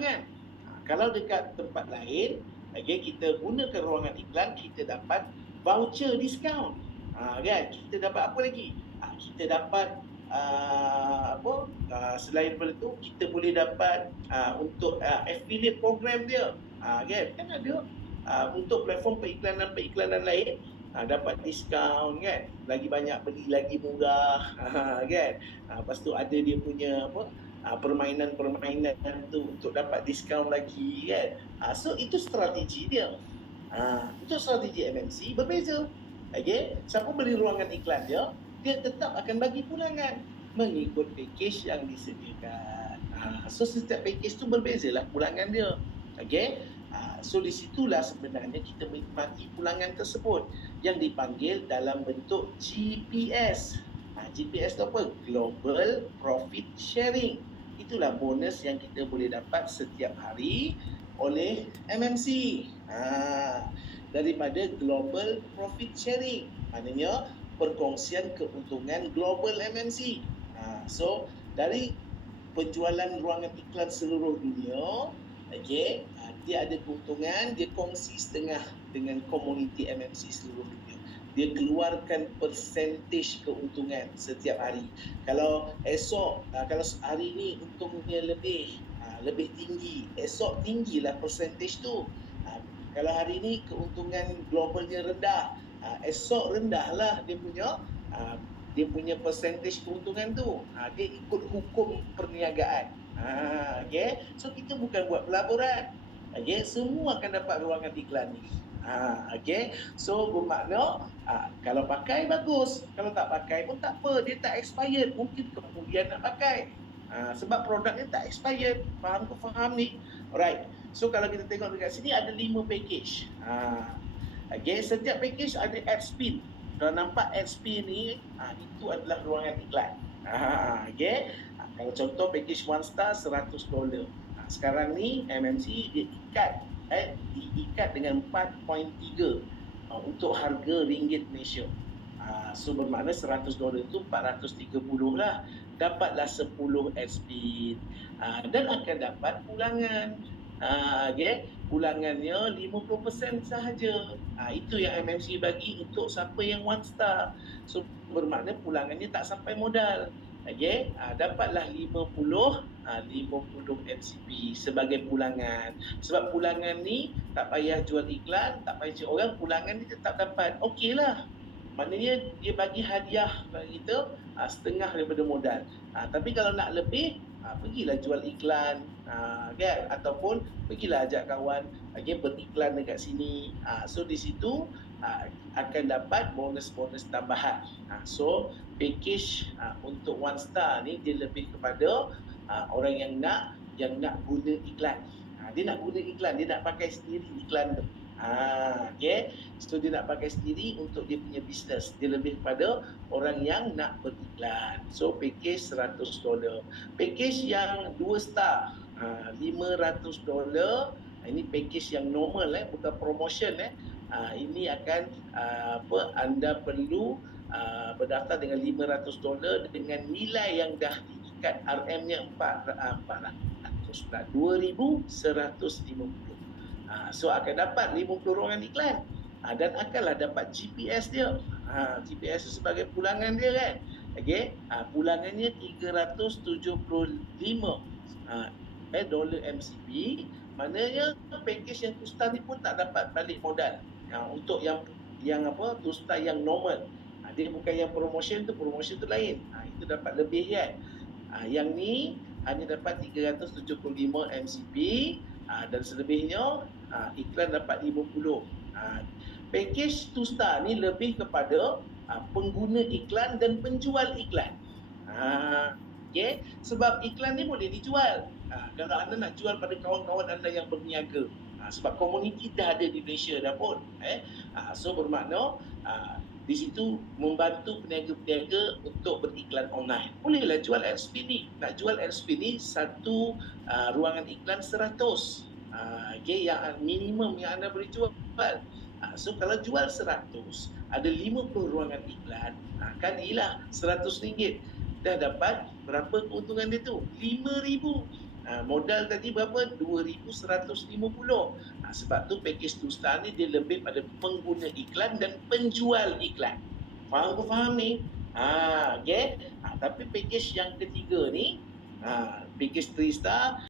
pulangan. Kalau dekat tempat lain, kita gunakan ruangan iklan, kita dapat voucher diskaun. Kan? Kita dapat apa lagi? Kita dapat selain daripada tu, kita boleh dapat untuk affiliate program dia. Kan ada untuk platform periklanan lain, dapat diskaun kan, lagi banyak beli lagi murah kan. Lepas tu ada dia punya permainan tu untuk dapat diskaun lagi kan. So itu strategi dia. Itu strategi MNC berbeza. Siapa beli ruangan iklan dia tetap akan bagi pulangan mengikut package yang disediakan. So setiap package tu berbezalah pulangan dia. So di situlah sebenarnya kita menikmati pulangan tersebut yang dipanggil dalam bentuk GPS. GPS tu apa? Global Profit Sharing. Itulah bonus yang kita boleh dapat setiap hari oleh MNC daripada Global Profit Sharing. Maknanya perkongsian keuntungan global MNC. So dari penjualan ruangan iklan seluruh dunia, dia ada keuntungan, dia kongsi setengah dengan komuniti MNC seluruh dunia. Dia keluarkan persentage keuntungan setiap hari. Kalau esok, kalau hari ni untungnya lebih tinggi, esok tinggilah persentage tu. Kalau hari ni keuntungan globalnya rendah, esok rendahlah dia punya persentage keuntungan tu. Dia ikut hukum perniagaan. So kita bukan buat pelaburan. Semua akan dapat ruangan iklan ni. So bermakna kalau pakai bagus, kalau tak pakai pun tak apa, dia tak expired, mungkin kemudian nak pakai. Sebab produknya tak expired. Faham ni? Alright. So kalau kita tengok dekat sini ada 5 package. Setiap package ada ad spin. Kalau nampak ad spin ni, itu adalah ruangan iklan. Kalau contoh package 1 star $100. Sekarang ni MNC dia diikat dengan 4.3 untuk harga ringgit Malaysia. So bermakna $100 itu 430 lah. Dapatlah 10 ad spin dan akan dapat pulangan. Pulangannya 50% sahaja. Itu yang MNC bagi untuk siapa yang 1 star. So bermakna pulangannya tak sampai modal. Dapatlah 50 MCP sebagai pulangan. Sebab pulangan ni tak payah jual iklan, tak payah jual orang, pulangan ni tetap dapat. Okeylah. Maknanya dia bagi hadiah bagi kita setengah daripada modal. Tapi kalau nak lebih, pergilah jual iklan, ataupun pergilah ajak kawan beriklan dekat sini. So di situ akan dapat bonus-bonus tambahan. So package untuk 1 star ni dia lebih kepada orang yang nak guna iklan. Dia nak guna iklan, dia nak pakai sendiri iklan tu. So dia nak pakai sendiri untuk dia punya bisnes. Dia lebih kepada orang yang nak beriklan. So package $100. Package yang 2 star $500. Ini package yang normal, bukan promotion. Ini akan anda perlu berdaftar dengan $500 dengan nilai yang dah diikat RM-nya 2,150. So akan dapat 50 ruangan iklan dan akanlah dapat GPS dia. GPS itu sebagai pulangan dia kan. Pulangannya 375 dolar MCP. Maknanya package yang 2 star ni pun tak dapat balik modal. Untuk yang 2 star yang normal. Dia bukan yang promotion tu lain. Itu dapat lebih kan. Yang ni hanya dapat 375 MCP dan selebihnya iklan dapat 50. Package 2 star ni lebih kepada pengguna iklan dan penjual iklan. Sebab iklan ni boleh dijual. Kalau anda nak jual pada kawan-kawan anda yang berniaga, sebab komuniti dah ada di Malaysia dah pun. So bermakna di situ membantu peniaga-peniaga untuk beriklan online. Bolehlah jual LSP ni. Nak jual LSP ni satu ruangan iklan 100. Yang minimum yang anda boleh jual. So kalau jual 100, ada 50 ruangan iklan, kalilah RM100. Dah dapat berapa keuntungan dia tu? RM5,000. Modal tadi berapa? 2,150. Sebab tu package 2 star ni dia lebih pada pengguna iklan dan penjual iklan. Faham ni? Okay. Tapi package yang ketiga ni, package 3 star